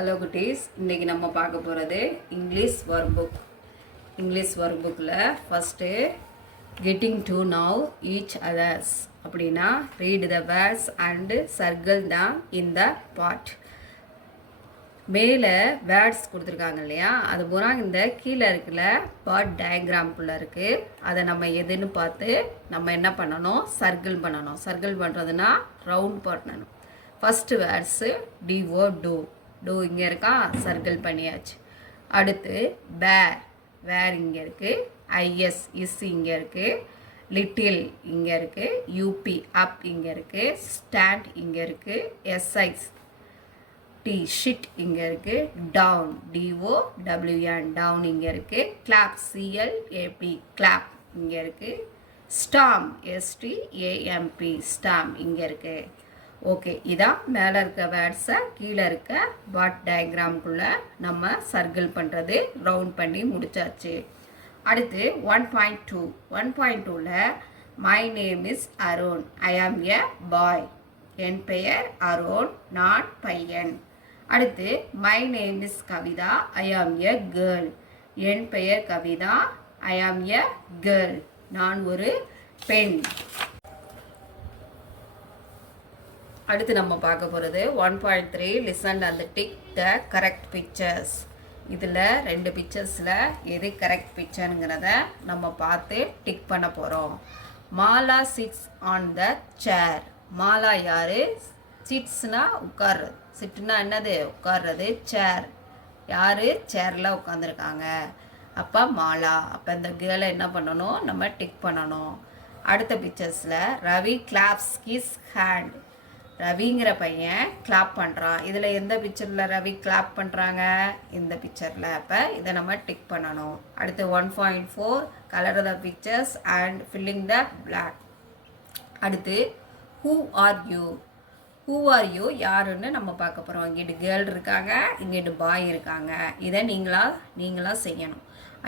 Hello குட்டீஸ், இன்றைக்கி நம்ம பார்க்க போகிறது English work book. English work புக்கில் first getting to know each others அப்படின்னா read the words and circle தான் இந்த பார்ட். மேலே வேர்ட்ஸ் கொடுத்துருக்காங்க இல்லையா, அது பூரா இந்த கீழே இருக்குல்ல பார்ட் டயக்ராம்குள்ளே இருக்குது. அதை நம்ம எதுன்னு பார்த்து நம்ம என்ன பண்ணணும், சர்க்கிள் பண்ணணும். சர்க்கிள் பண்ணுறதுனா ரவுண்ட் பண்ணணும். First words DO to two இங்கே இருக்கா, சர்க்கிள் பண்ணியாச்சு. அடுத்து பேர், வேர் இங்கே இருக்குது. ஐஎஸ் இஸ் இங்கே இருக்குது. லிட்டில் இங்கே இருக்குது. யூபி அப் இங்கே இருக்குது. ஸ்டாண்ட் இங்கே இருக்குது. எஸ்ஐஸ் டி ஷிட் இங்கே இருக்குது. டவுன் டிஓ டபிள்யூஎன் டவுன் இங்கே இருக்குது. கிளாப் சிஎல்ஏபி கிளாப் இங்கே இருக்குது. ஸ்டாம் எஸ்டிஏஎம்பி ஸ்டாம் இங்கே இருக்குது. ஓகே, இதான் மேலே இருக்க வேர்ட்ஸை கீழே இருக்க பாட் டயக்ராம்குள்ளே நம்ம சர்க்கிள் பண்ணுறது, ரவுண்ட் பண்ணி முடிச்சாச்சு. அடுத்து 1.2 1.2ல் மை நேம் இஸ் அருண், ஐ ஆம் எ பாய். என் பெயர் அருண், நான் பையன். அடுத்து மை நேம் இஸ் கவிதா, ஐ ஆம் எ கேர்ள். என் பெயர் கவிதா, ஐ ஆம் எ கேர்ள், நான் ஒரு பெண். அடுத்து நம்ம பார்க்க போகிறது 1.3 listen and tick the correct pictures. இதில் 2 பிக்சர்ஸில் எது கரெக்ட் பிக்சருங்கிறத நம்ம பார்த்து டிக் பண்ண போகிறோம். மாலா சிட்ஸ் ஆன் த சேர். மாலா யார்? சிட்ஸ்னா உட்கார்றது. சிட்டுனா என்னது? உட்கார்றது. சேர் யார்? சேரில் உட்காந்துருக்காங்க. அப்போ மாலா. அப்போ இந்த கேர்ளை என்ன பண்ணணும், நம்ம டிக் பண்ணணும். அடுத்த பிக்சர்ஸில் ரவி கிளாப்ஸ் ஹிஸ் ஹேண்ட். ரவிங்கிற பையன் கிளாப் பண்ணுறான். இதில் எந்த பிக்சரில் ரவி கிளாப் பண்ணுறாங்க? இந்த பிக்சரில். அப்போ இதை நம்ம டிக் பண்ணணும். அடுத்து 1.4 colour the pictures and filling the blank. அடுத்து who are you. Who are you யாருன்னு நம்ம பார்க்க போகிறோம். இங்கிட்டு கேர்ள் இருக்காங்க, இங்கிட்டு பாய் இருக்காங்க. இதை நீங்களா செய்யணும்.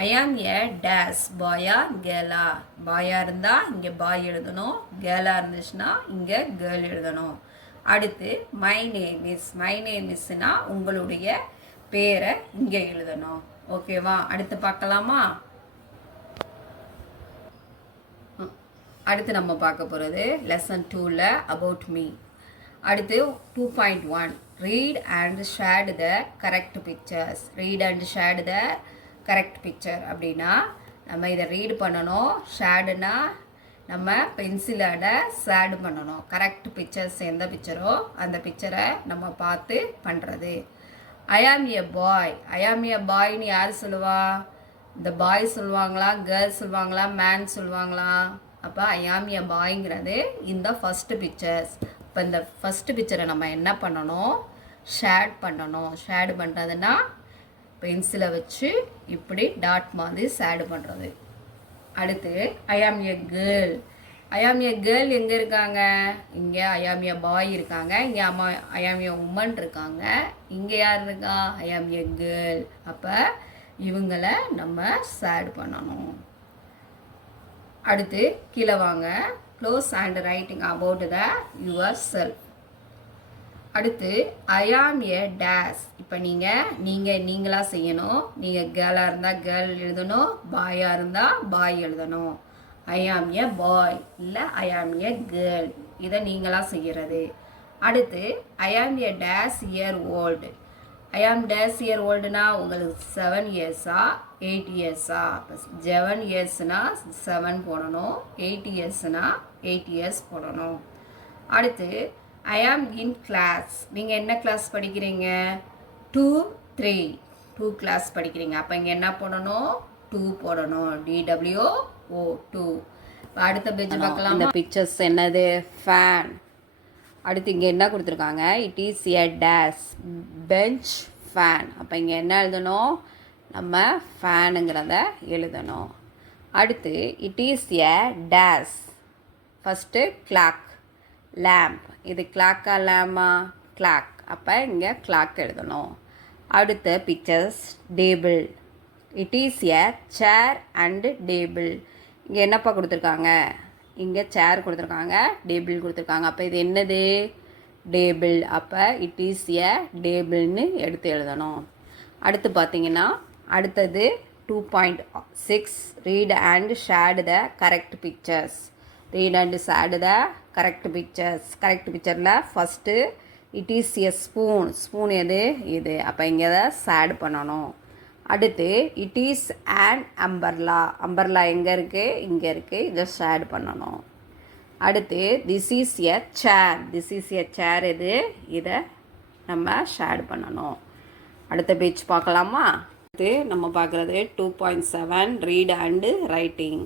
ஐ ஆம் ஏ டேஸ், பாயா கேர்ளா. பாயாக இருந்தால் இங்கே பாய் எழுதணும், கேர்ளாக இருந்துச்சுன்னா இங்கே கேர்ள் எழுதணும். அடுத்து my name is. My name இஸ்னா உங்களுடைய பேரை இங்கே எழுதணும். ஓகேவா? அடுத்து பார்க்கலாமா? அடுத்து நம்ம பார்க்க போகிறது லெசன் 2ல் அபவுட் மீ. அடுத்து 2.1 read and shade the correct pictures. Read and shade the correct picture அப்படின்னா நம்ம இதை ரீட் பண்ணணும். ஷேடுனா நம்ம பென்சிலோட ஷேடு பண்ணணும். கரெக்ட் பிக்சர்ஸ் எந்த பிக்சரோ அந்த பிக்சரை நம்ம பார்த்து பண்ணுறது. ஐ ஆம் ஏ பாய். ஐ ஆம் ஏ பாய்னு யார் சொல்லுவா? இந்த பாய் சொல்லுவாங்களா, கேர்ள் சொல்லுவாங்களா, மேன் சொல்லுவாங்களா? அப்போ ஐ ஆம் ஏ பாய்ங்கிறது இந்த ஃபஸ்ட்டு பிக்சர்ஸ். இப்போ இந்த ஃபஸ்ட்டு பிக்சரை நம்ம என்ன பண்ணணும், ஷேட் பண்ணணும். ஷேடு பண்ணுறதுன்னா பென்சிலை வச்சு இப்படி டாட் மாதிரி ஷேடு பண்ணுறது. அடுத்து ஐ ஆம் ஏ கேர்ள். ஐ ஆம் ஏ கேர்ள் எங்கே இருக்காங்க? இங்கே ஐ ஆம் ஏ பாய் இருக்காங்க, இங்கே ஐ ஆம் ஏ உமன் இருக்காங்க. இங்கே யார் இருக்கா? ஐ ஆம் ஏ கேர்ள். அப்போ இவங்களை நம்ம ஷேட் பண்ணணும். அடுத்து கீழே வாங்க. Close and writing about the your self. அடுத்து ஐ ஆம் ஏ டேஸ். இப்போ நீங்களாக செய்யணும். நீங்கள் கேர்ளாக இருந்தால் கேர்ள் எழுதணும், பாயாக இருந்தால் பாய் எழுதணும். ஐ ஆம் ஏ பாய் இல்லை ஐ ஆம் ஏ கேர்ள், இதை நீங்களாக செய்கிறது. அடுத்து ஐ ஆம் ஏ days year old. I am days year ஓல்டுனா உங்களுக்கு 7 இயர்ஸா 8 இயர்ஸா? 7 இயர்ஸ்னா 7 போடணும், 8 இயர்ஸ்னா 8 இயர்ஸ் போடணும். அடுத்து ஐ ஆம் இன் கிளாஸ். நீங்கள் என்ன கிளாஸ் படிக்கிறீங்க? 2, 3 2 கிளாஸ் படிக்கிறீங்க. அப்போ இங்கே என்ன போடணும்? 2 போடணும். DWO 2. இப்போ அடுத்த பேஜ் பார்க்கலாம். இந்த பிக்சர்ஸ் என்னது? ஃபேன். அடுத்து இங்கே என்ன கொடுத்துருக்காங்க? It is a days bench fan. அப்போ இங்கே என்ன எழுதணும்? நம்ம ஃபேனுங்கிறத எழுதணும். அடுத்து it is a days. First clock, lamp. இது கிளாக்கா லேமா? கிளாக். அப்போ இங்கே கிளாக் எழுதணும். அடுத்த pictures table. It is a chair and table. இங்கே என்னப்பா கொடுத்துருக்காங்க? இங்கே சேர் கொடுத்துருக்காங்க, டேபிள் கொடுத்துருக்காங்க. அப்போ இது என்னது? டேபிள். அப்போ இட் இஸ் எ டேபிள்னு எடுத்து எழுதணும். அடுத்து பார்த்தீங்கன்னா அடுத்தது 2.6 read and shade the correct pictures. Read and shade the correct pictures. Correct பிக்சரில் first it is a spoon. Spoon எது? இது. அப்போ இங்கே அதை ஷேட் பண்ணணும். அடுத்து it is and umbrella. Umbrella எங்கே இருக்குது? இங்கே இருக்குது. இதை ஷேட் பண்ணணும். அடுத்து this is a chair. This is a chair இது. இதை நம்ம ஷேட் பண்ணணும். அடுத்த பேஜ் பார்க்கலாமா? அடுத்து நம்ம பார்க்குறது 2.7 ரீட் அண்டு ரைட்டிங்.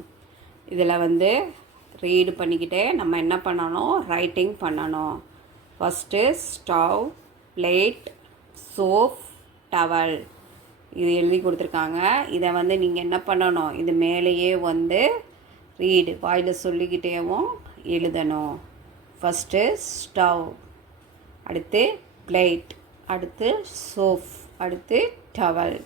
இதில் வந்து ரீடு பண்ணிக்கிட்டே நம்ம என்ன பண்ணணும்? ரைட்டிங் பண்ணணும். First stove, plate, soap, towel இது எழுதி கொடுத்துருக்காங்க. இதை வந்து நீங்கள் என்ன பண்ணணும்? இது மேலேயே வந்து ரீடு வாயில் சொல்லிக்கிட்டேவும் எழுதணும். ஃபஸ்ட்டு ஸ்டவ், அடுத்து பிளேட், அடுத்து சோப், அடுத்து டவல்.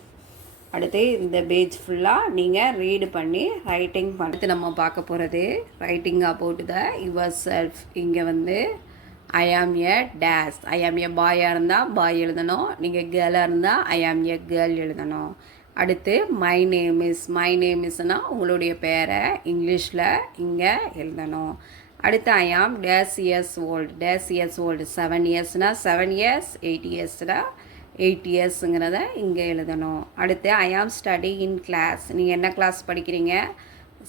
அடுத்து இந்த பேஜ் ஃபுல்லாக நீங்கள் ரீடு பண்ணி ரைட்டிங் பண்ணி நம்ம பார்க்க போகிறது writing about the your self. இங்கே வந்து ஐ ஆம் எ டேஸ். ஐ ஆம் எ பாயாக இருந்தால் பாய் எழுதணும். நீங்கள் கேர்ளாக இருந்தால் ஐ ஆம் எ கேர்ள் எழுதணும். அடுத்து my name is. My name இஸ்னால் உங்களுடைய பேரை இங்கிலீஷில் இங்கே எழுதணும். அடுத்து I am dash years old. Dash years old 7 இயர்ஸ்னால் 7 இயர்ஸ், 8 இயர்ஸ்னால் 8 இயர்ஸுங்கிறத இங்கே எழுதணும். அடுத்து ஐ ஆம் ஸ்டடி இன் கிளாஸ். நீங்கள் என்ன கிளாஸ் படிக்கிறீங்க?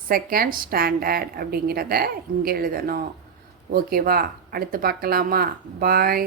2nd ஸ்டாண்டர்ட் அப்படிங்கிறத இங்கே எழுதணும். ஓகேவா? அடுத்து பார்க்கலாமா? பாய்.